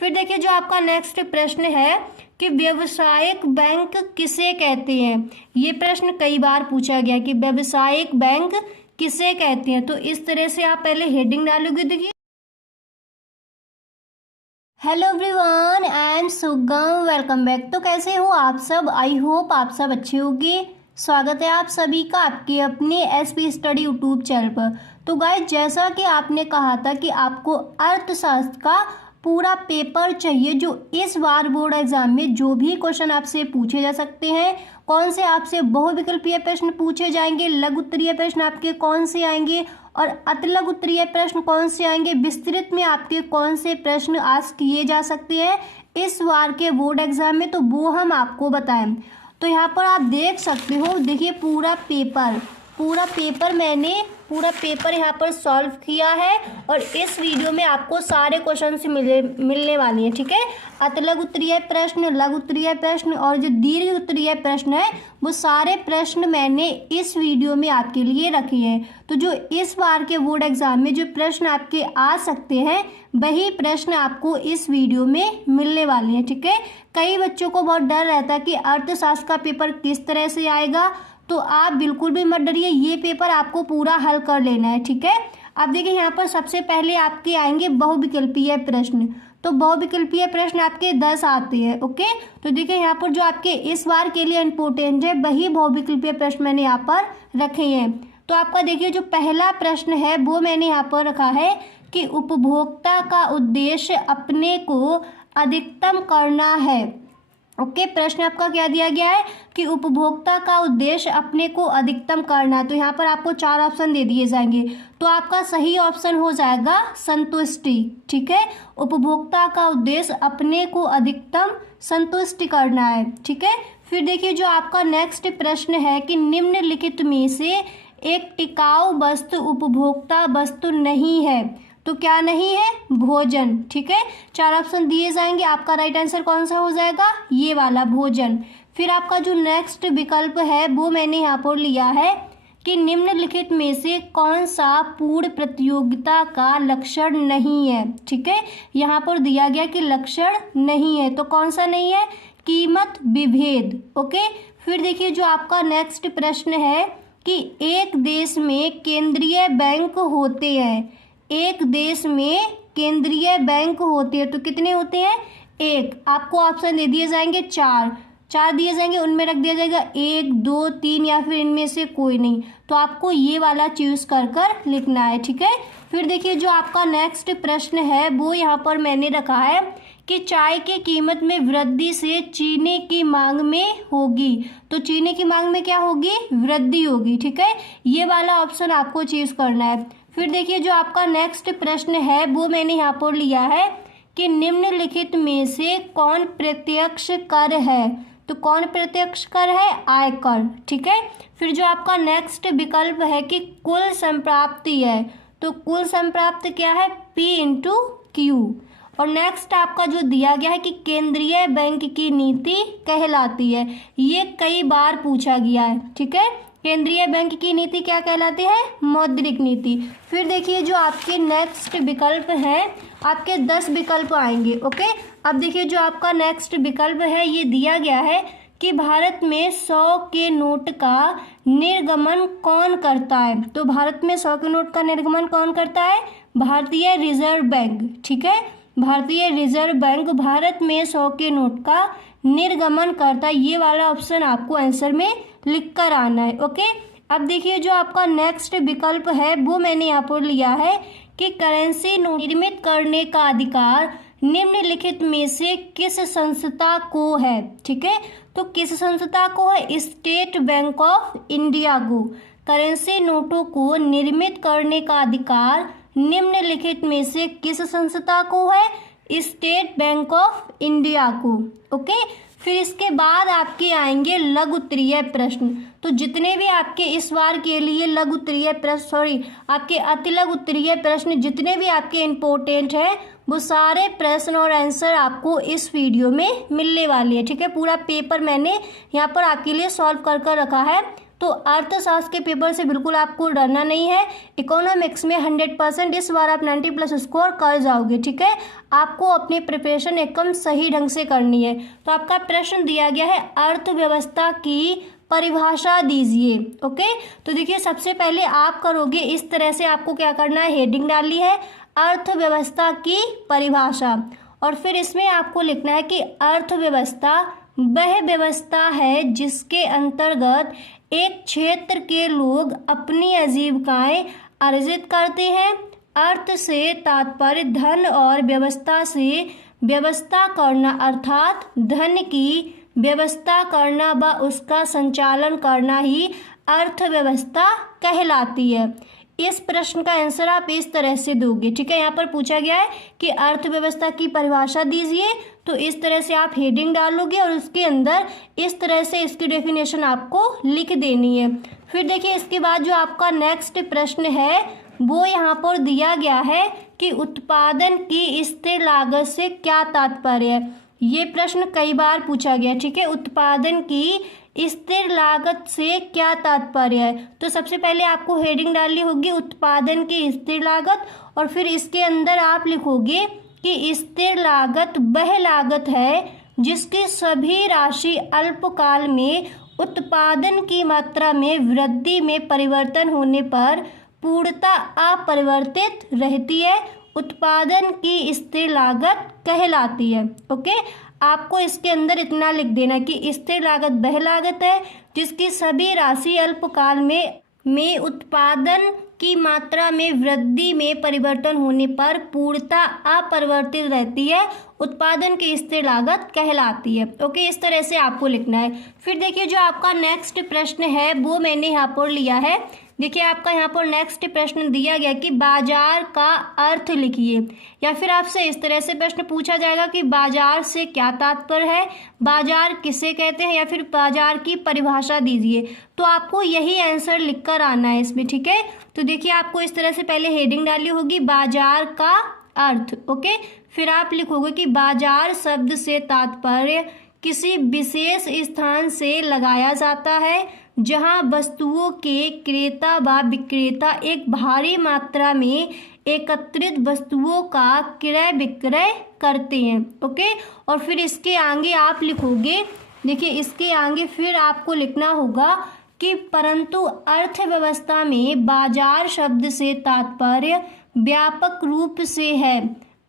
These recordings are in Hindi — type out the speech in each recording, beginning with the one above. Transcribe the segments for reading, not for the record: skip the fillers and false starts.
फिर देखिए जो आपका नेक्स्ट प्रश्न है कि व्यावसायिक बैंक किसे कहते हैं। ये प्रश्न कई बार पूछा गया कि व्यावसायिक बैंक किसे कहते हैं। तो इस तरह से आप पहले हेडिंग डालोगे। देखिए, हेलो एवरीवन, आई एम सुगम, वेलकम बैक। तो कैसे हो आप सब? आई होप आप सब अच्छे होंगे। स्वागत है आप सभी का आपके अपने एसपी स्टडी यूट्यूब चैनल पर। तो गाइस, जैसा कि आपने कहा था कि आपको अर्थशास्त्र का पूरा पेपर चाहिए, जो इस बार बोर्ड एग्जाम में जो भी क्वेश्चन आपसे पूछे जा सकते हैं, कौन से आपसे बहुविकल्पीय प्रश्न पूछे जाएंगे, लघु उत्तरीय प्रश्न आपके कौन से आएंगे और अतिलघु उत्तरीय प्रश्न कौन से आएंगे, विस्तृत में आपके कौन से प्रश्न आस्क किए जा सकते हैं इस बार के बोर्ड एग्जाम में, तो वो हम आपको बताएं। तो यहाँ पर आप देख सकते हो, देखिए पूरा पेपर मैंने यहाँ पर सॉल्व किया है और इस वीडियो में आपको सारे क्वेश्चन से मिलने वाली है। ठीक है, अतिलघु उत्तरीय प्रश्न, लघु उत्तरीय प्रश्न और जो दीर्घ उत्तरीय प्रश्न है, वो सारे प्रश्न मैंने इस वीडियो में आपके लिए रखे हैं। तो जो इस बार के बोर्ड एग्जाम में जो प्रश्न आपके आ सकते हैं, वही प्रश्न आपको इस वीडियो में मिलने वाले हैं। ठीक है, कई बच्चों को बहुत डर रहता है कि अर्थशास्त्र का पेपर किस तरह से आएगा, तो आप बिल्कुल भी मत डरिए, ये पेपर आपको पूरा हल कर लेना है। ठीक है, अब देखिए यहाँ पर सबसे पहले आपके आएंगे बहुविकल्पीय प्रश्न। तो बहुविकल्पीय प्रश्न आपके 10 आते हैं। ओके, तो देखिए यहाँ पर जो आपके इस बार के लिए इम्पोर्टेंट है, वही बहुविकल्पीय प्रश्न मैंने यहाँ पर रखे हैं। तो आपका देखिए जो पहला प्रश्न है वो मैंने यहाँ पर रखा है कि उपभोक्ता का उद्देश्य अपने को अधिकतम करना है। ओके, प्रश्न आपका क्या दिया गया है कि उपभोक्ता का उद्देश्य अपने को अधिकतम करना। तो यहाँ पर आपको 4 ऑप्शन दे दिए जाएंगे, तो आपका सही ऑप्शन हो जाएगा संतुष्टि। ठीक है, उपभोक्ता का उद्देश्य अपने को अधिकतम संतुष्टि करना है। ठीक है, फिर देखिए जो आपका नेक्स्ट प्रश्न है कि निम्नलिखित में से एक टिकाऊ वस्तु उपभोक्ता वस्तु नहीं है। तो क्या नहीं है? भोजन। ठीक है, 4 ऑप्शन दिए जाएंगे, आपका राइट आंसर कौन सा हो जाएगा? ये वाला, भोजन। फिर आपका जो नेक्स्ट विकल्प है वो मैंने यहाँ पर लिया है कि निम्नलिखित में से कौन सा पूर्ण प्रतियोगिता का लक्षण नहीं है। ठीक है, यहाँ पर दिया गया कि लक्षण नहीं है, तो कौन सा नहीं है? कीमत विभेद। ओके, फिर देखिए जो आपका नेक्स्ट प्रश्न है कि एक देश में केंद्रीय बैंक होते हैं। एक देश में केंद्रीय बैंक होते हैं, तो कितने होते हैं? एक। आपको ऑप्शन दे दिए जाएंगे, 4 दिए जाएंगे, उनमें रख दिया जाएगा 1, 2, 3 या फिर इनमें से कोई नहीं। तो आपको ये वाला चूज कर लिखना है। ठीक है, फिर देखिए जो आपका नेक्स्ट प्रश्न है वो यहाँ पर मैंने रखा है कि चाय की कीमत में वृद्धि से चीनी की मांग में होगी। तो चीनी की मांग में क्या होगी? वृद्धि होगी। ठीक है, ये वाला ऑप्शन आपको चूज करना है। फिर देखिए जो आपका नेक्स्ट प्रश्न है वो मैंने यहाँ पर लिया है कि निम्नलिखित में से कौन प्रत्यक्ष कर है। तो कौन प्रत्यक्ष कर है? आयकर। ठीक है, फिर जो आपका नेक्स्ट विकल्प है कि कुल संप्राप्ति है। तो कुल संप्राप्ति क्या है? P/Q। और नेक्स्ट आपका जो दिया गया है कि केंद्रीय बैंक की नीति कहलाती है। ये कई बार पूछा गया है। ठीक है, केंद्रीय बैंक की नीति क्या कहलाती है? मौद्रिक नीति। फिर देखिए जो आपके नेक्स्ट विकल्प है, आपके 10 विकल्प आएंगे। ओके, अब देखिए जो आपका नेक्स्ट विकल्प है ये दिया गया है कि भारत में 100 के नोट का निर्गमन कौन करता है। तो भारत में 100 के नोट का निर्गमन कौन करता है? भारतीय रिजर्व बैंक। ठीक है, भारतीय रिजर्व बैंक भारत में 100 के नोट का निर्गमन करता है। ये वाला ऑप्शन आपको आंसर में लिख कर आना है। ओके, अब देखिए जो आपका नेक्स्ट विकल्प है वो मैंने यहाँ पर लिया है कि करेंसी निर्मित करने का अधिकार निम्नलिखित में से किस संस्था को है। ठीक है, तो किस संस्था को है? स्टेट बैंक ऑफ इंडिया को। करेंसी नोटों को निर्मित करने का अधिकार निम्नलिखित में से किस संस्था को है? स्टेट बैंक ऑफ इंडिया को। ओके, फिर इसके बाद आपके आएंगे लघु उत्तरीय प्रश्न। तो जितने भी आपके इस बार के लिए लघु उत्तरीय प्रश्न आपके अतिलघु उत्तरीय प्रश्न जितने भी आपके इम्पोर्टेंट है, वो सारे प्रश्न और आंसर आपको इस वीडियो में मिलने वाली है। ठीक है, पूरा पेपर मैंने यहाँ पर आपके लिए सॉल्व कर रखा है। तो अर्थशास्त्र के पेपर से बिल्कुल आपको डरना नहीं है। इकोनॉमिक्स में 100% इस बार आप 90+ स्कोर कर जाओगे, ठीक है। आपको अपनी प्रिपरेशन एकदम सही ढंग से करनी है। तो आपका प्रश्न दिया गया है अर्थव्यवस्था की परिभाषा दीजिए। ओके, तो देखिए सबसे पहले आप करोगे इस तरह से, आपको क्या करना है, हेडिंग डालनी है अर्थव्यवस्था की परिभाषा, और फिर इसमें आपको लिखना है कि अर्थव्यवस्था वह व्यवस्था है जिसके अंतर्गत एक क्षेत्र के लोग अपनी आजीविकाएं अर्जित करते हैं। अर्थ से तात्पर्य धन और व्यवस्था से व्यवस्था करना, अर्थात धन की व्यवस्था करना व उसका संचालन करना ही अर्थव्यवस्था कहलाती है। इस प्रश्न का आंसर आप इस तरह से दोगे, ठीक है। यहाँ पर पूछा गया है कि अर्थव्यवस्था की परिभाषा दीजिए, तो इस तरह से आप हेडिंग डालोगे और उसके अंदर इस तरह से इसकी डेफिनेशन आपको लिख देनी है। फिर देखिए इसके बाद जो आपका नेक्स्ट प्रश्न है वो यहाँ पर दिया गया है कि उत्पादन की स्थिर लागत से क्या तात्पर्य है। ये प्रश्न कई बार पूछा गया, ठीक है। उत्पादन की स्थिर लागत से क्या तात्पर्य है, तो सबसे पहले आपको हेडिंग डालनी होगी उत्पादन की स्थिर लागत, और फिर इसके अंदर आप लिखोगे कि स्थिर लागत वह लागत है जिसकी सभी राशि अल्पकाल में उत्पादन की मात्रा में वृद्धि में परिवर्तन होने पर पूर्णतः अपरिवर्तित रहती है, उत्पादन की स्थिर लागत कहलाती है। ओके, आपको इसके अंदर इतना लिख देना कि स्थिर लागत वह लागत है जिसकी सभी राशि अल्पकाल में उत्पादन की मात्रा में वृद्धि में परिवर्तन होने पर पूर्णतः अपरिवर्तित रहती है, उत्पादन की स्थिर लागत कहलाती है। ओके, इस तरह से आपको लिखना है। फिर देखिए जो आपका नेक्स्ट प्रश्न है वो मैंने यहाँ पर लिया है। देखिए आपका यहाँ पर नेक्स्ट प्रश्न दिया गया कि बाजार का अर्थ लिखिए, या फिर आपसे इस तरह से प्रश्न पूछा जाएगा कि बाजार से क्या तात्पर्य है, बाजार किसे कहते हैं, या फिर बाजार की परिभाषा दीजिए। तो आपको यही आंसर लिखकर आना है इसमें, ठीक है। तो देखिए आपको इस तरह से पहले हेडिंग डालनी होगी बाजार का अर्थ। ओके, फिर आप लिखोगे कि बाजार शब्द से तात्पर्य किसी विशेष स्थान से लगाया जाता है जहां वस्तुओं के क्रेता व विक्रेता एक भारी मात्रा में एकत्रित वस्तुओं का क्रय विक्रय करते हैं। ओके, और फिर इसके आगे आप लिखोगे, देखिए इसके आगे फिर आपको लिखना होगा कि परंतु अर्थव्यवस्था में बाजार शब्द से तात्पर्य व्यापक रूप से है।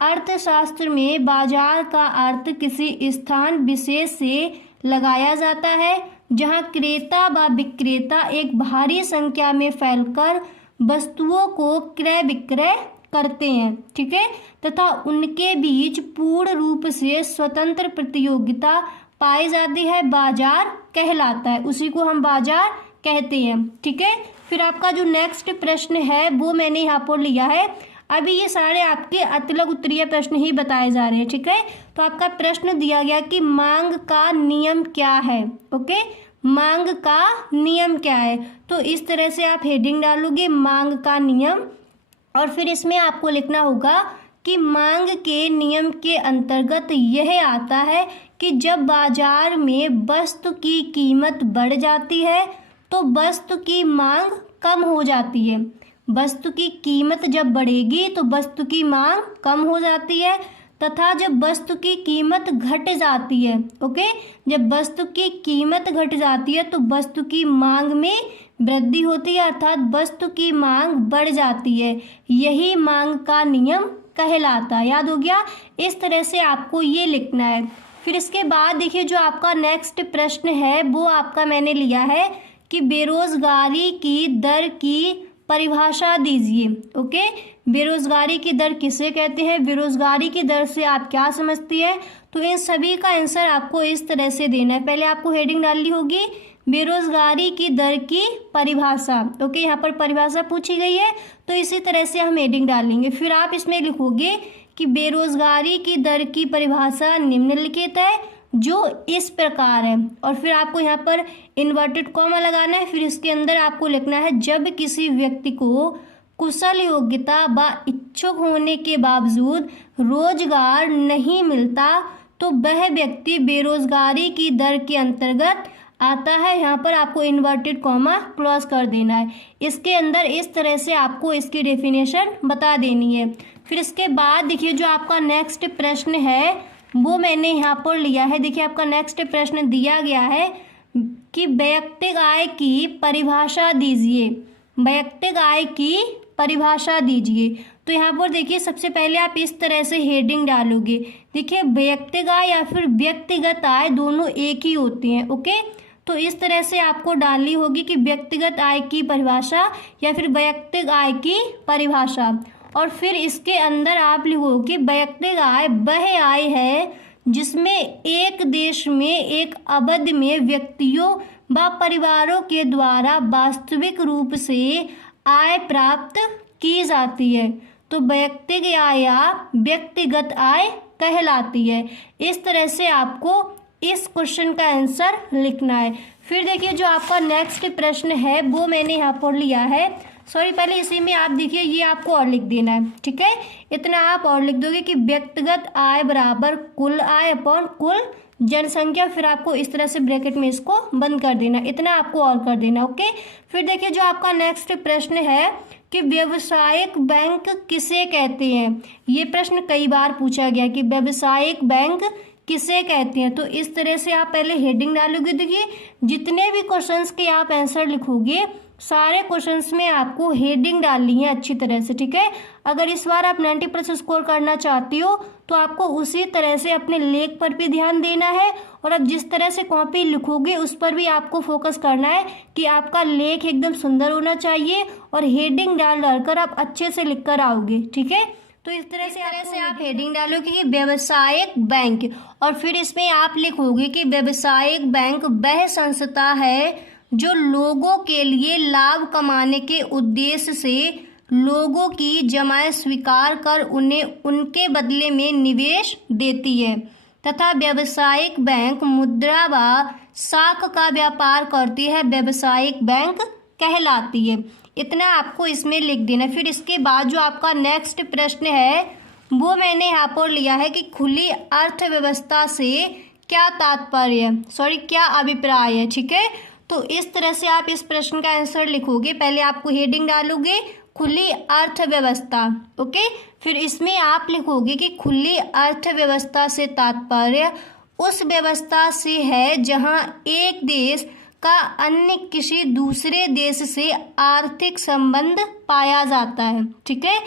अर्थशास्त्र में बाजार का अर्थ किसी स्थान विशेष से लगाया जाता है जहां क्रेता व विक्रेता एक भारी संख्या में फैलकर वस्तुओं को क्रय विक्रय करते हैं, ठीक है, तथा उनके बीच पूर्ण रूप से स्वतंत्र प्रतियोगिता पाई जाती है, बाजार कहलाता है, उसी को हम बाजार कहते हैं, ठीक है। फिर आपका जो नेक्स्ट प्रश्न है वो मैंने यहाँ पर लिया है। अभी ये सारे आपके अतिलक उत्तरीय प्रश्न ही बताए जा रहे हैं, ठीक है। तो आपका प्रश्न दिया गया कि मांग का नियम क्या है। ओके, मांग का नियम क्या है, तो इस तरह से आप हेडिंग डालोगे मांग का नियम, और फिर इसमें आपको लिखना होगा कि मांग के नियम के अंतर्गत यह आता है कि जब बाजार में वस्तु की कीमत बढ़ जाती है तो वस्तु की मांग कम हो जाती है। वस्तु की कीमत जब बढ़ेगी तो वस्तु की मांग कम हो जाती है, तथा जब वस्तु की कीमत घट जाती है, ओके, जब वस्तु की कीमत घट जाती है तो वस्तु की मांग में वृद्धि होती है, अर्थात वस्तु की मांग बढ़ जाती है। यही मांग का नियम कहलाता है। याद हो गया? इस तरह से आपको ये लिखना है। फिर इसके बाद देखिए जो आपका नेक्स्ट प्रश्न है वो आपका मैंने लिया है कि बेरोजगारी की दर की परिभाषा दीजिए। ओके, बेरोजगारी की दर किसे कहते हैं, बेरोजगारी की दर से आप क्या समझती है, तो इन सभी का आंसर आपको इस तरह से देना है। पहले आपको हेडिंग डालनी होगी बेरोजगारी की दर की परिभाषा। ओके, यहाँ पर परिभाषा पूछी गई है तो इसी तरह से हम हेडिंग डालेंगे। फिर आप इसमें लिखोगे कि बेरोजगारी की दर की परिभाषा निम्नलिखित है जो इस प्रकार है, और फिर आपको यहाँ पर इन्वर्टेड कॉमा लगाना है। फिर इसके अंदर आपको लिखना है जब किसी व्यक्ति को कुशल योग्यता व इच्छुक होने के बावजूद रोजगार नहीं मिलता तो वह व्यक्ति बेरोजगारी की दर के अंतर्गत आता है, यहाँ पर आपको इन्वर्टेड कॉमा क्लोज कर देना है। इसके अंदर इस तरह से आपको इसकी डेफिनेशन बता देनी है। फिर इसके बाद देखिए जो आपका नेक्स्ट प्रश्न है वो मैंने यहाँ पर लिया है। देखिए आपका नेक्स्ट प्रश्न दिया गया है कि वैयक्तिक आय की परिभाषा दीजिए, वैयक्तिक आय की परिभाषा दीजिए। तो यहाँ पर देखिए सबसे पहले आप इस तरह से हेडिंग डालोगे। देखिए वैयक्तिक आय या फिर व्यक्तिगत आय दोनों एक ही होती हैं, ओके। तो इस तरह से आपको डालनी होगी कि व्यक्तिगत आय की परिभाषा या फिर वैयक्तिक आय की परिभाषा। और फिर इसके अंदर आप लिखोगे वैयक्तिक आय वह आय है जिसमें एक देश में एक अवधि में व्यक्तियों व परिवारों के द्वारा वास्तविक रूप से आय प्राप्त की जाती है। तो वैयक्तिक आय या व्यक्तिगत आय कहलाती है। इस तरह से आपको इस क्वेश्चन का आंसर लिखना है। फिर देखिए जो आपका नेक्स्ट प्रश्न है वो मैंने यहाँ पर लिया है। सॉरी, पहले इसी में आप देखिए ये आपको और लिख देना है, ठीक है। इतना आप और लिख दोगे कि व्यक्तिगत आय बराबर कुल आय अपॉन कुल जनसंख्या। फिर आपको इस तरह से ब्रैकेट में इसको बंद कर देना, इतना आपको और कर देना, ओके। फिर देखिए जो आपका नेक्स्ट प्रश्न है कि व्यावसायिक बैंक किसे कहते हैं। ये प्रश्न कई बार पूछा गया कि व्यावसायिक बैंक किसे कहते हैं। तो इस तरह से आप पहले हेडिंग डालोगे। देखिए जितने भी क्वेश्चंस के आप आंसर लिखोगे सारे क्वेश्चंस में आपको हेडिंग डालनी है अच्छी तरह से, ठीक है। अगर इस बार आप 90% स्कोर करना चाहती हो तो आपको उसी तरह से अपने लेख पर भी ध्यान देना है और अब जिस तरह से कॉपी लिखोगे उस पर भी आपको फोकस करना है कि आपका लेख एकदम सुंदर होना चाहिए और हेडिंग डालकर आप अच्छे से लिख कर आओगे, ठीक है। तो इस तरह से आप हेडिंग डालोगे कि व्यावसायिक बैंक और फिर इसमें आप लिखोगे कि व्यावसायिक बैंक वह संस्था है जो लोगों के लिए लाभ कमाने के उद्देश्य से लोगों की जमायत स्वीकार कर उन्हें उनके बदले में निवेश देती है तथा व्यावसायिक बैंक मुद्रा व साख का व्यापार करती है, व्यावसायिक बैंक कहलाती है। इतना आपको इसमें लिख देना। फिर इसके बाद जो आपका नेक्स्ट प्रश्न है वो मैंने यहाँ पर लिया है कि खुली अर्थव्यवस्था से क्या तात्पर्य है, सॉरी क्या अभिप्राय है, ठीक है। तो इस तरह से आप इस प्रश्न का आंसर लिखोगे। पहले आपको हेडिंग डालोगे खुली अर्थव्यवस्था, ओके। फिर इसमें आप लिखोगे कि खुली अर्थव्यवस्था से तात्पर्य उस व्यवस्था से है जहां एक देश का अन्य किसी दूसरे देश से आर्थिक संबंध पाया जाता है, ठीक है।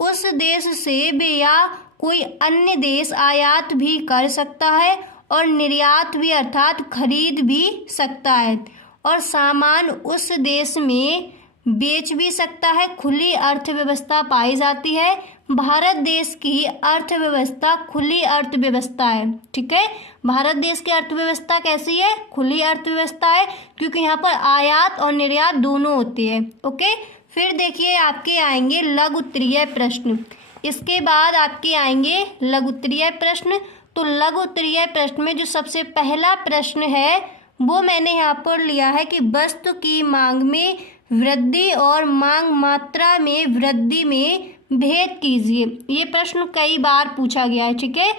उस देश से वे या कोई अन्य देश आयात भी कर सकता है और निर्यात भी अर्थात खरीद भी सकता है और सामान उस देश में बेच भी सकता है। खुली अर्थव्यवस्था पाई जाती है। भारत देश की अर्थव्यवस्था खुली अर्थव्यवस्था है, ठीक है। भारत देश की अर्थव्यवस्था कैसी है, खुली अर्थव्यवस्था है, क्योंकि यहाँ पर आयात और निर्यात दोनों होती है, ओके। फिर देखिए आपके आएंगे लघु उत्तरीय प्रश्न। इसके बाद आपके आएंगे लघु उत्तरीय प्रश्न। तो लघु उत्तरीय प्रश्न में जो सबसे पहला प्रश्न है वो मैंने यहाँ पर लिया है कि वस्तु की मांग में वृद्धि और मांग मात्रा में वृद्धि में भेद कीजिए। ये प्रश्न कई बार पूछा गया है, ठीक है।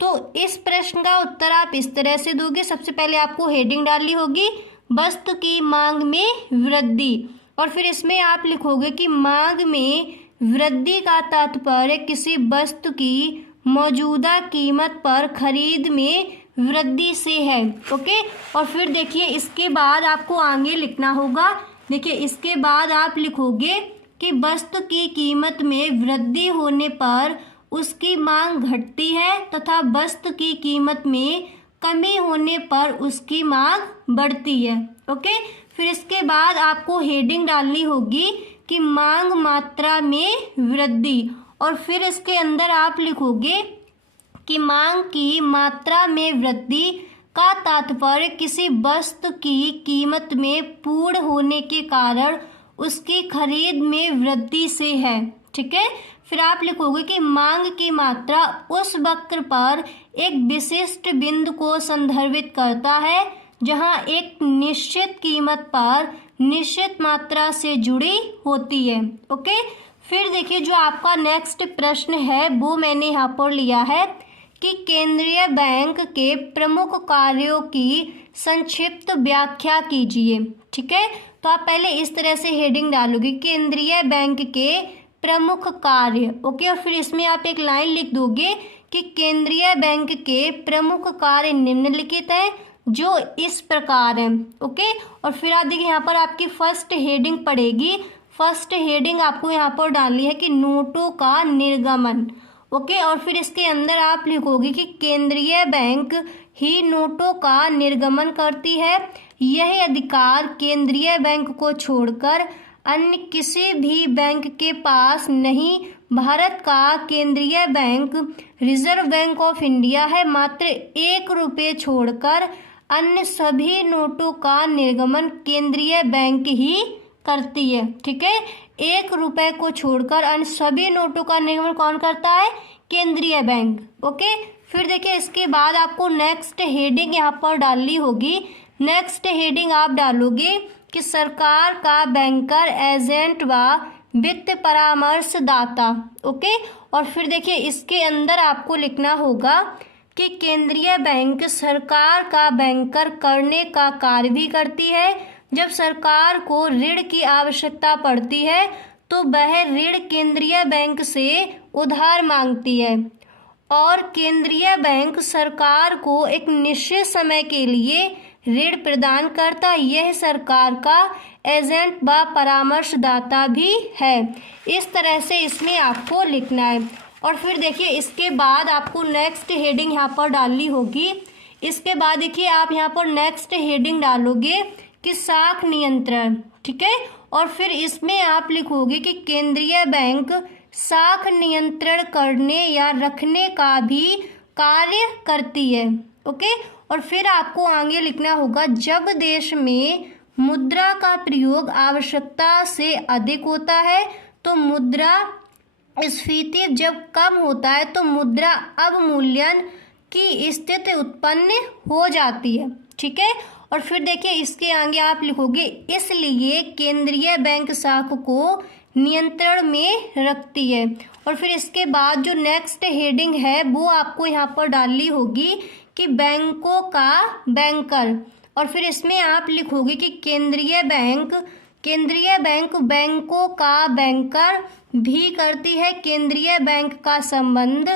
तो इस प्रश्न का उत्तर आप इस तरह से दोगे। सबसे पहले आपको हेडिंग डालनी होगी वस्तु की मांग में वृद्धि और फिर इसमें आप लिखोगे कि मांग में वृद्धि का तात्पर्य किसी वस्तु की मौजूदा कीमत पर खरीद में वृद्धि से है, ओके। और फिर देखिए इसके बाद आपको आगे लिखना होगा। देखिए इसके बाद आप लिखोगे कि वस्तु की कीमत में वृद्धि होने पर उसकी मांग घटती है तथा वस्तु की कीमत में कमी होने पर उसकी मांग बढ़ती है, ओके। फिर इसके बाद आपको हेडिंग डालनी होगी कि मांग मात्रा में वृद्धि और फिर इसके अंदर आप लिखोगे कि मांग की मात्रा में वृद्धि का तात्पर्य किसी वस्तु की कीमत में पूर्ण होने के कारण उसकी खरीद में वृद्धि से है, ठीक है। फिर आप लिखोगे कि मांग की मात्रा उस वक्र पर एक विशिष्ट बिंदु को संदर्भित करता है जहां एक निश्चित कीमत पर निश्चित मात्रा से जुड़ी होती है, ओके। फिर देखिए जो आपका नेक्स्ट प्रश्न है वो मैंने यहाँ पर लिया है कि केंद्रीय बैंक के प्रमुख कार्यों की संक्षिप्त व्याख्या कीजिए। ठीक है, तो आप पहले इस तरह से हेडिंग डालोगे, केंद्रीय बैंक के प्रमुख कार्य। ओके, और फिर इसमें आप एक लाइन लिख दोगे कि केंद्रीय बैंक के प्रमुख कार्य निम्नलिखित हैं जो इस प्रकार है। ओके, और फिर आप देखिए यहाँ पर आपकी फर्स्ट हेडिंग पड़ेगी। फर्स्ट हेडिंग आपको यहाँ पर डालनी है कि नोटों का निर्गमन। ओके, और फिर इसके अंदर आप लिखोगे कि केंद्रीय बैंक ही नोटों का निर्गमन करती है। यह अधिकार केंद्रीय बैंक को छोड़कर अन्य किसी भी बैंक के पास नहीं। भारत का केंद्रीय bank reserve bank of India है। मात्र 1 रुपये छोड़कर अन्य सभी नोटों का निर्गमन केंद्रीय बैंक ही करती है। ठीक है, 1 रुपये को छोड़कर अन्य सभी नोटों का निर्गमन कौन करता है? केंद्रीय बैंक। ओके, फिर देखिए इसके बाद आपको नेक्स्ट हेडिंग यहाँ पर डालनी होगी। नेक्स्ट हेडिंग आप डालोगे कि सरकार का बैंकर, एजेंट व वित्त परामर्शदाता। ओके, और फिर देखिए इसके अंदर आपको लिखना होगा कि केंद्रीय बैंक सरकार का बैंकर करने का कार्य भी करती है। जब सरकार को ऋण की आवश्यकता पड़ती है तो वह ऋण केंद्रीय बैंक से उधार मांगती है और केंद्रीय बैंक सरकार को एक निश्चित समय के लिए ऋण प्रदान करता है। यह सरकार का एजेंट व परामर्शदाता भी है। इस तरह से इसमें आपको लिखना है। और फिर देखिए इसके बाद आपको नेक्स्ट हेडिंग यहाँ पर डालनी होगी। इसके बाद देखिए आप यहाँ पर नेक्स्ट हेडिंग डालोगे कि साख नियंत्रण। ठीक है, और फिर इसमें आप लिखोगे कि केंद्रीय बैंक साख नियंत्रण करने या रखने का भी कार्य करती है। ओके, और फिर आपको आगे लिखना होगा जब देश में मुद्रा का प्रयोग आवश्यकता से अधिक होता है तो मुद्रा स्फीति जब कम होता है तो मुद्रा अवमूल्यन की स्थिति उत्पन्न हो जाती है। ठीक है, और फिर देखिए इसके आगे आप लिखोगे इसलिए केंद्रीय बैंक साख को नियंत्रण में रखती है। और फिर इसके बाद जो नेक्स्ट हेडिंग है वो आपको यहाँ पर डालनी होगी कि बैंकों का बैंकर। और फिर इसमें आप लिखोगे कि केंद्रीय बैंक बैंकों का बैंकर भी करती है। केंद्रीय बैंक का संबंध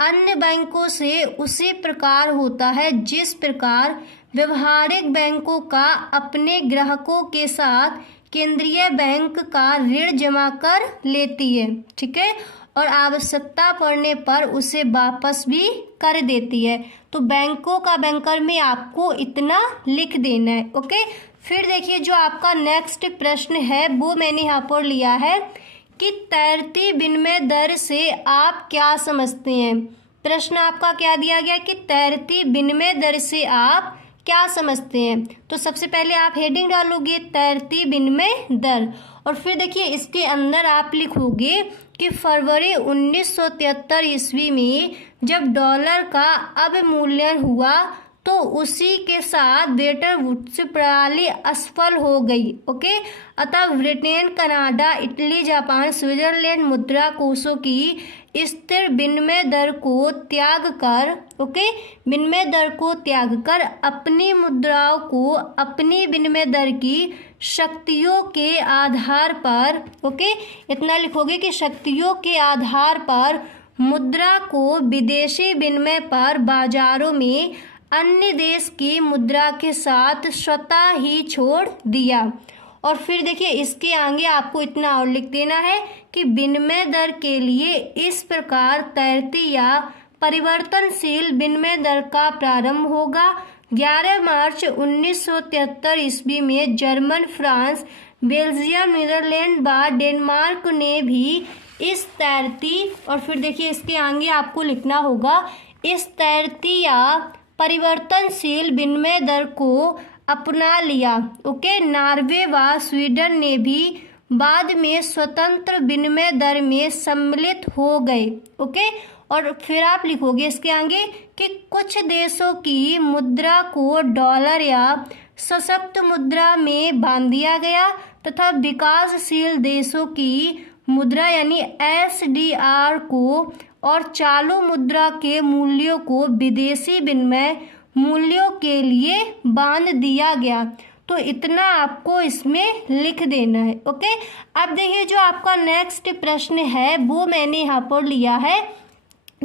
अन्य बैंकों से उसी प्रकार होता है जिस प्रकार व्यवहारिक बैंकों का अपने ग्राहकों के साथ केंद्रीय बैंक का ऋण जमा कर लेती है। ठीक है, और आवश्यकता पड़ने पर उसे वापस भी कर देती है। तो बैंकों का बैंकर में आपको इतना लिख देना है। ओके, फिर देखिए जो आपका नेक्स्ट प्रश्न है वो मैंने यहाँ पर लिया है कि तैरती विनिमय दर से आप क्या समझते हैं। प्रश्न आपका क्या दिया गया कि तैरती विनिमय दर से आप क्या समझते हैं। तो सबसे पहले आप हेडिंग डालोगे तैरती विनिमय दर, और फिर देखिए इसके अंदर आप लिखोगे कि फरवरी 1973 ईस्वी में जब डॉलर का अवमूल्यन हुआ तो उसी के साथ ब्रेटन वुड्स प्रणाली असफल हो गई। ओके, अतः Britain, Canada, Italy, Japan, Switzerland मुद्रा कोषों की स्थिर विनिमय दर को त्याग कर अपनी मुद्राओं को अपनी विनिमय दर की शक्तियों के आधार पर, ओके इतना लिखोगे कि शक्तियों के आधार पर मुद्रा को विदेशी विनिमय पर बाजारों में अन्य देश की मुद्रा के साथ स्वतः ही छोड़ दिया। और फिर देखिए इसके आगे आपको इतना और लिख देना है कि विनिमय दर के लिए इस प्रकार तैरती या परिवर्तनशील विनिमय दर का प्रारंभ होगा। 11 मार्च 1973 ईस्वी में जर्मन, फ्रांस, बेल्जियम, नीदरलैंड व डेनमार्क ने भी इस तैरती, और फिर देखिए इसके आगे आपको लिखना होगा इस तैरती या परिवर्तनशील विनिमय दर को अपना लिया। ओके, नॉर्वे व स्वीडन ने भी बाद में स्वतंत्र विनिमय दर में सम्मिलित हो गए। ओके, और फिर आप लिखोगे इसके आगे कि कुछ देशों की मुद्रा को डॉलर या सशक्त मुद्रा में बांध दिया गया तथा विकासशील देशों की मुद्रा यानी एसडीआर को और चालू मुद्रा के मूल्यों को विदेशी विनिमय मूल्यों के लिए बांध दिया गया। तो इतना आपको इसमें लिख देना है। ओके, अब देखिए जो आपका नेक्स्ट प्रश्न है वो मैंने यहाँ पर लिया है।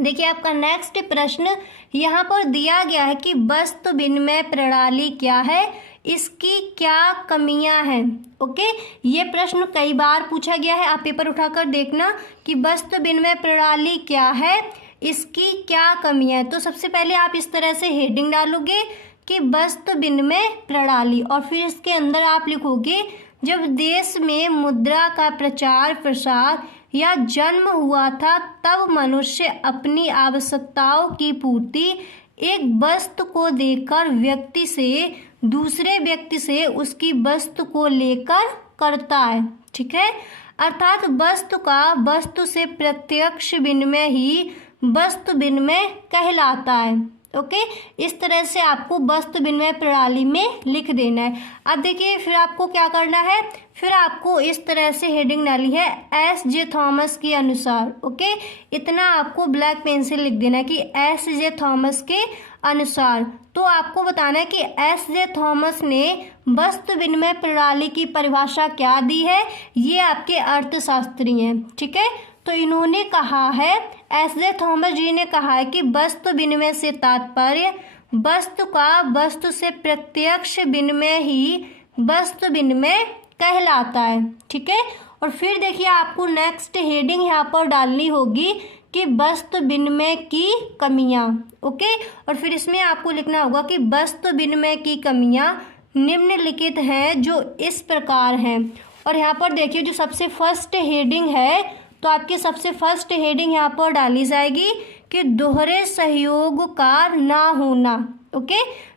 देखिए आपका नेक्स्ट प्रश्न यहाँ पर दिया गया है कि वस्तु विनिमय प्रणाली क्या है, इसकी क्या कमियां हैं। ओके, ये प्रश्न कई बार पूछा गया है, आप पेपर उठाकर देखना कि वस्तु विनिमय प्रणाली क्या है, इसकी क्या कमियां हैं। तो सबसे पहले आप इस तरह से हेडिंग डालोगे कि वस्तु विनिमय प्रणाली, और फिर इसके अंदर आप लिखोगे जब देश में मुद्रा का प्रचार प्रसार या जन्म हुआ था तब मनुष्य अपनी आवश्यकताओं की पूर्ति एक वस्तु को देकर व्यक्ति से दूसरे व्यक्ति से उसकी वस्तु को लेकर करता है। ठीक है, अर्थात वस्तु का वस्तु से प्रत्यक्ष विनिमय ही वस्तु विनिमय कहलाता है। ओके, इस तरह से आपको वस्तु विनिमय प्रणाली में लिख देना है। अब देखिए फिर आपको क्या करना है, फिर आपको इस तरह से हेडिंग डाली है एस.जे. थॉमस के अनुसार। ओके, इतना आपको ब्लैक पेन से लिख देना है कि एस.जे. थॉमस के अनुसार। तो आपको बताना है कि एस.जे. थॉमस ने वस्तु विनिमय प्रणाली की परिभाषा क्या दी है, ये आपके अर्थशास्त्री हैं। ठीक है, तो इन्होंने कहा है, एस.जे. थॉमस जी ने कहा है कि वस्तु विनिमय से तात्पर्य वस्तु का वस्तु से प्रत्यक्ष विनिमय ही वस्तु विनिमय कहलाता है। ठीक है, और फिर देखिए आपको नेक्स्ट हेडिंग यहाँ पर डालनी होगी कि वस्तु विनिमय की कमियां। ओके, और फिर इसमें आपको लिखना होगा कि वस्तु विनिमय की कमियां निम्नलिखित हैं जो इस प्रकार हैं। और यहाँ पर देखिए जो सबसे फर्स्ट हेडिंग है, तो आपकी सबसे फर्स्ट हेडिंग यहाँ पर डाली जाएगी कि दोहरे सहयोग का ना होना। ओके,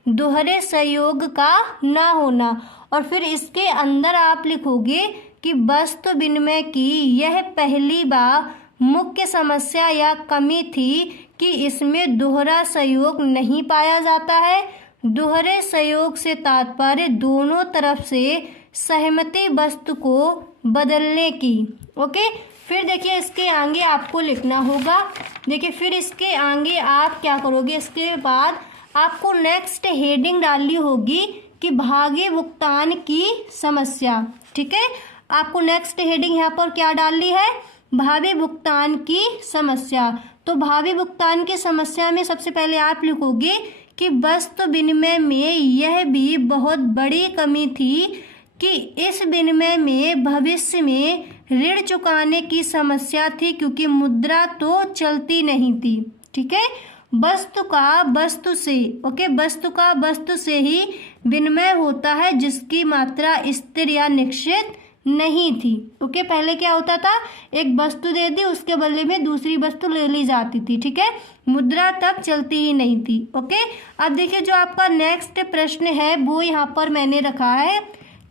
दोहरे सहयोग का ना होना, और फिर इसके अंदर आप लिखोगे कि वस्तु विनिमय की यह पहली बार मुख्य समस्या या कमी थी कि इसमें दोहरा सहयोग नहीं पाया जाता है। दोहरे सहयोग से तात्पर्य दोनों तरफ से सहमति वस्तु को बदलने की। ओके, फिर देखिए इसके आगे आपको लिखना होगा। देखिए फिर इसके आगे आप क्या करोगे, इसके बाद आपको नेक्स्ट हेडिंग डालनी होगी कि भागी भुगतान की समस्या। ठीक है, आपको नेक्स्ट हेडिंग यहाँ पर क्या डालनी है, भावी भुगतान की समस्या। तो भावी भुगतान की समस्या में सबसे पहले आप लिखोगे कि वस्तु विनिमय में यह भी बहुत बड़ी कमी थी कि इस विनिमय में भविष्य में ऋण चुकाने की समस्या थी क्योंकि मुद्रा तो चलती नहीं थी। ठीक है, वस्तु का वस्तु से, ओके, वस्तु का वस्तु से ही विनिमय होता है जिसकी मात्रा स्थिर या निश्चित नहीं थी। ओके, पहले क्या होता था, एक वस्तु दे दी उसके बदले में दूसरी वस्तु ले ली जाती थी। ठीक है, मुद्रा तब चलती ही नहीं थी। ओके, अब देखिए जो आपका नेक्स्ट प्रश्न है वो यहाँ पर मैंने रखा है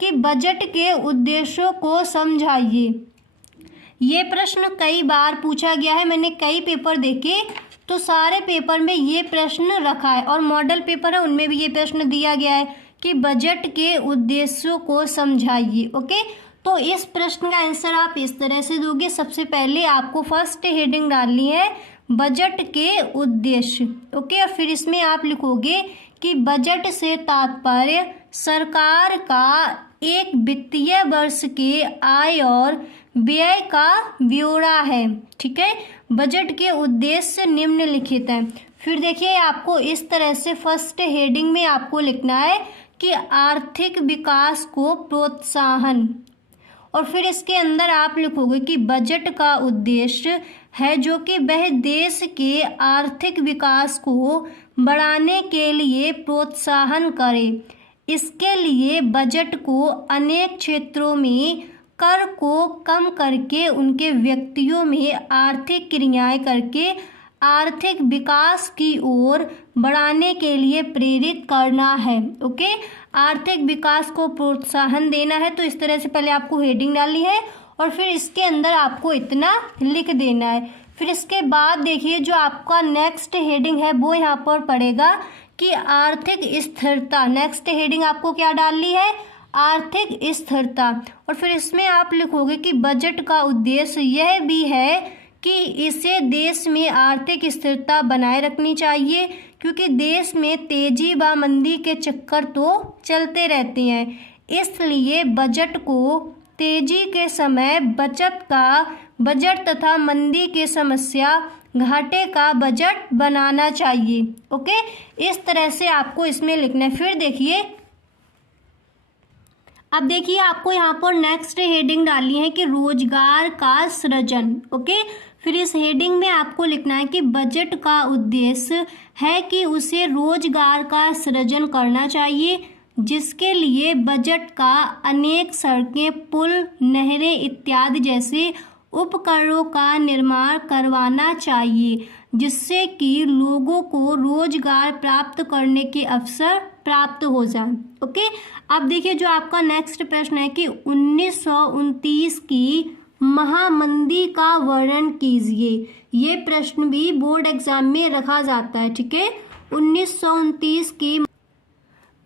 कि बजट के उद्देश्यों को समझाइए। ये प्रश्न कई बार पूछा गया है, मैंने कई पेपर देखे तो सारे पेपर में ये प्रश्न रखा है, और मॉडल पेपर है उनमें भी ये प्रश्न दिया गया है कि बजट के उद्देश्यों को समझाइए। ओके, तो इस प्रश्न का आंसर आप इस तरह से दोगे। सबसे पहले आपको फर्स्ट हेडिंग डालनी है बजट के उद्देश्य। ओके, और फिर इसमें आप लिखोगे कि बजट से तात्पर्य सरकार का एक वित्तीय वर्ष के आय और व्यय का ब्यौरा है। ठीक है, बजट के उद्देश्य निम्नलिखित हैं। फिर देखिए आपको इस तरह से फर्स्ट हेडिंग में आपको लिखना है कि आर्थिक विकास को प्रोत्साहन, और फिर इसके अंदर आप लिखोगे कि बजट का उद्देश्य है जो कि वह देश के आर्थिक विकास को बढ़ाने के लिए प्रोत्साहन करे। इसके लिए बजट को अनेक क्षेत्रों में कर को कम करके उनके व्यक्तियों में आर्थिक क्रियाएं करके आर्थिक विकास की ओर बढ़ाने के लिए प्रेरित करना है। ओके, आर्थिक विकास को प्रोत्साहन देना है। तो इस तरह से पहले आपको हेडिंग डालनी है और फिर इसके अंदर आपको इतना लिख देना है। फिर इसके बाद देखिए जो आपका नेक्स्ट हेडिंग है वो यहाँ पर पड़ेगा कि आर्थिक स्थिरता। नेक्स्ट हेडिंग आपको क्या डालनी है, आर्थिक स्थिरता। और फिर इसमें आप लिखोगे कि बजट का उद्देश्य यह भी है कि इसे देश में आर्थिक स्थिरता बनाए रखनी चाहिए, क्योंकि देश में तेजी व मंदी के चक्कर तो चलते रहते हैं। इसलिए बजट को तेजी के समय बजट तथा मंदी के समस्या घाटे का बजट बनाना चाहिए। ओके, इस तरह से आपको इसमें लिखना है। फिर देखिए, अब देखिए आपको यहाँ पर नेक्स्ट हेडिंग डाली है कि रोजगार का सृजन। ओके, फिर इस हेडिंग में आपको लिखना है कि बजट का उद्देश्य है कि उसे रोजगार का सृजन करना चाहिए, जिसके लिए बजट का अनेक सड़कें, पुल, नहरें इत्यादि जैसे उपकरणों का निर्माण करवाना चाहिए, जिससे कि लोगों को रोजगार प्राप्त करने के अवसर प्राप्त हो जाए। ओके, अब देखिए जो आपका नेक्स्ट प्रश्न है कि 1929 की महामंदी का वर्णन कीजिए। ये प्रश्न भी बोर्ड एग्जाम में रखा जाता है। ठीक है, 1929 की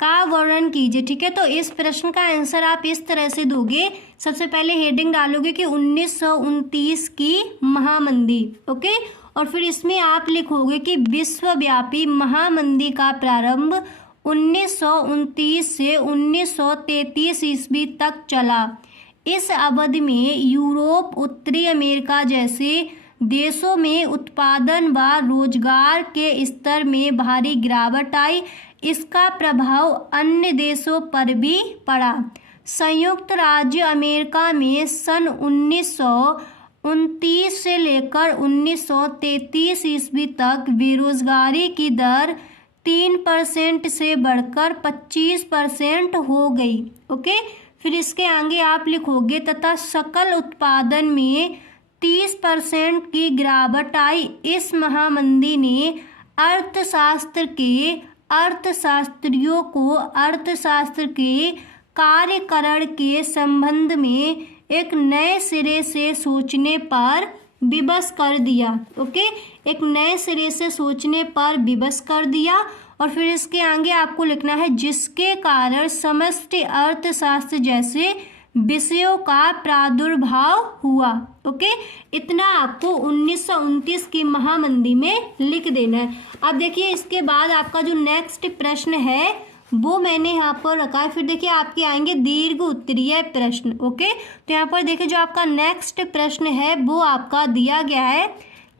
का वर्णन कीजिए। ठीक है, तो इस प्रश्न का आंसर आप इस तरह से दोगे। सबसे पहले हेडिंग डालोगे कि 1929 की महामंदी। ओके, और फिर इसमें आप लिखोगे कि विश्वव्यापी महामंदी का प्रारंभ 1929 से 1933 ईस्वी तक चला। इस अवधि में यूरोप, उत्तरी अमेरिका जैसे देशों में उत्पादन व रोजगार के स्तर में भारी गिरावट आई। इसका प्रभाव अन्य देशों पर भी पड़ा। संयुक्त राज्य अमेरिका में सन 1929 से लेकर 1933 ईस्वी तक बेरोजगारी की दर 3% से बढ़कर 25% हो गई। ओके, फिर इसके आगे आप लिखोगे तथा सकल उत्पादन में 30% की गिरावट आई। इस महामंदी ने अर्थशास्त्रियों को अर्थशास्त्र के कार्यकरण के संबंध में एक नए सिरे से सोचने पर विवश कर दिया। ओके, एक नए सिरे से सोचने पर विवश कर दिया। और फिर इसके आगे आपको लिखना है जिसके कारण समष्टि अर्थशास्त्र जैसे विषयों का प्रादुर्भाव हुआ। ओके, इतना आपको 1929 की महामंदी में लिख देना है। अब देखिए इसके बाद आपका जो नेक्स्ट प्रश्न है वो मैंने यहाँ पर रखा है। फिर देखिए आपके आएंगे दीर्घ उत्तरीय प्रश्न। ओके, तो यहाँ पर देखिए जो आपका नेक्स्ट प्रश्न है वो आपका दिया गया है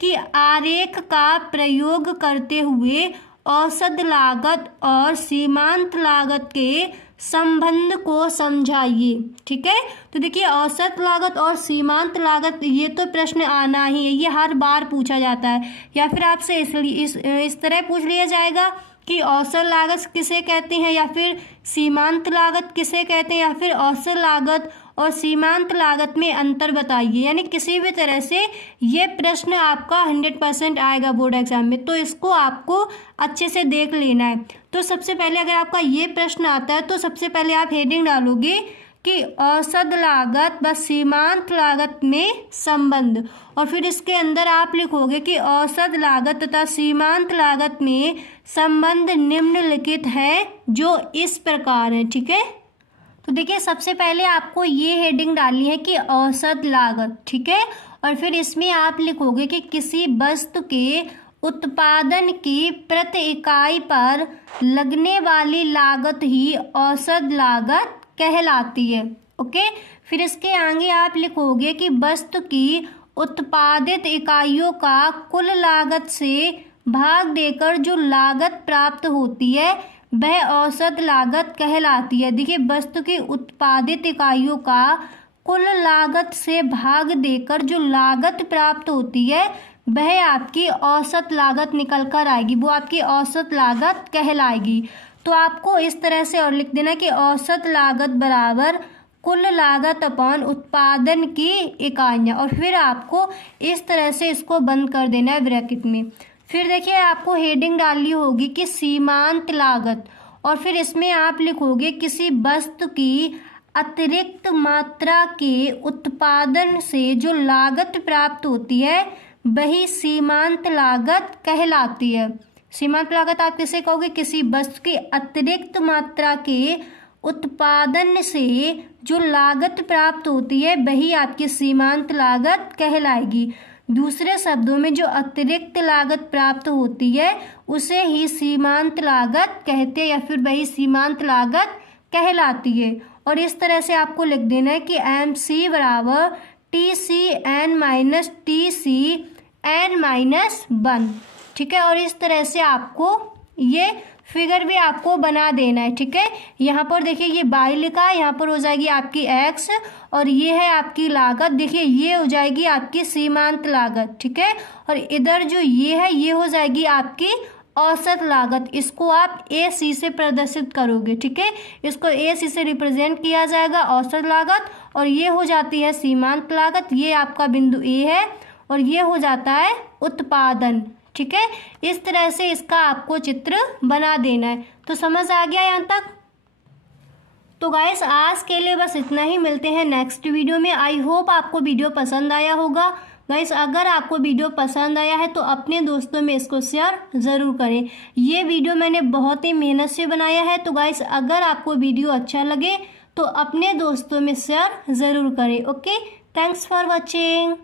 कि आरेख का प्रयोग करते हुए औसत लागत और सीमांत लागत के संबंध को समझाइए। ठीक है, तो देखिए औसत लागत और सीमांत लागत ये तो प्रश्न आना ही है, ये हर बार पूछा जाता है। या फिर आपसे इस तरह पूछ लिया जाएगा कि औसत लागत किसे कहते हैं, या फिर सीमांत लागत किसे कहते हैं, या फिर औसत लागत और सीमांत लागत में अंतर बताइए। यानी किसी भी तरह से ये प्रश्न आपका 100% आएगा बोर्ड एग्जाम में, तो इसको आपको अच्छे से देख लेना है। तो सबसे पहले अगर आपका ये प्रश्न आता है तो सबसे पहले आप हेडिंग डालोगे कि औसत लागत व सीमांत लागत में संबंध, और फिर इसके अंदर आप लिखोगे कि औसत लागत तथा सीमांत लागत में संबंध निम्नलिखित है जो इस प्रकार है। ठीक है, तो देखिए सबसे पहले आपको ये हेडिंग डालनी है कि औसत लागत। ठीक है, और फिर इसमें आप लिखोगे कि किसी वस्तु के उत्पादन की प्रति इकाई पर लगने वाली लागत ही औसत लागत कहलाती है। ओके, फिर इसके आगे आप लिखोगे कि वस्तु की उत्पादित इकाइयों का कुल लागत से भाग देकर जो लागत प्राप्त होती है वह औसत लागत कहलाती है। देखिए वस्तु की उत्पादित इकाइयों का कुल लागत से भाग देकर जो लागत प्राप्त होती है वह आपकी औसत लागत निकल कर आएगी, वो आपकी औसत लागत कहलाएगी। तो आपको इस तरह से और लिख देना कि औसत लागत बराबर कुल लागत अपॉन उत्पादन की इकाइयाँ, और फिर आपको इस तरह से इसको बंद कर देना है ब्रैकेट में। फिर देखिए आपको हेडिंग डालनी होगी कि सीमांत लागत, और फिर इसमें आप लिखोगे किसी वस्तु की अतिरिक्त मात्रा के उत्पादन से जो लागत प्राप्त होती है वही सीमांत लागत कहलाती है। सीमांत लागत आप किसे कहोगे? किसी वस्तु की अतिरिक्त मात्रा के उत्पादन से जो लागत प्राप्त होती है वही आपकी सीमांत लागत कहलाएगी। दूसरे शब्दों में जो अतिरिक्त लागत प्राप्त होती है उसे ही सीमांत लागत कहते हैं या फिर वही सीमांत लागत कहलाती है। और इस तरह से आपको लिख देना है कि MC बराबर TCN - TCN-1, ठीक है। और इस तरह से आपको ये फिगर भी आपको बना देना है, ठीक है। यहाँ पर देखिए ये y लिखा है, यहाँ पर हो जाएगी आपकी x और ये है आपकी लागत, देखिए ये हो जाएगी आपकी सीमांत लागत, ठीक है। और इधर जो ये है ये हो जाएगी आपकी औसत लागत। इसको आप AC से प्रदर्शित करोगे, ठीक है। इसको AC से रिप्रेजेंट किया जाएगा औसत लागत और ये हो जाती है सीमांत लागत। ये आपका बिंदु A है और ये हो जाता है उत्पादन, ठीक है। इस तरह से इसका आपको चित्र बना देना है। तो समझ आ गया यहाँ तक? तो गाइस आज के लिए बस इतना ही, मिलते हैं नेक्स्ट वीडियो में। आई होप आपको वीडियो पसंद आया होगा। गाइस अगर आपको वीडियो पसंद आया है तो अपने दोस्तों में इसको शेयर ज़रूर करें। ये वीडियो मैंने बहुत ही मेहनत से बनाया है। तो गाइस अगर आपको वीडियो अच्छा लगे तो अपने दोस्तों में शेयर ज़रूर करें। Okay, thanks for watching.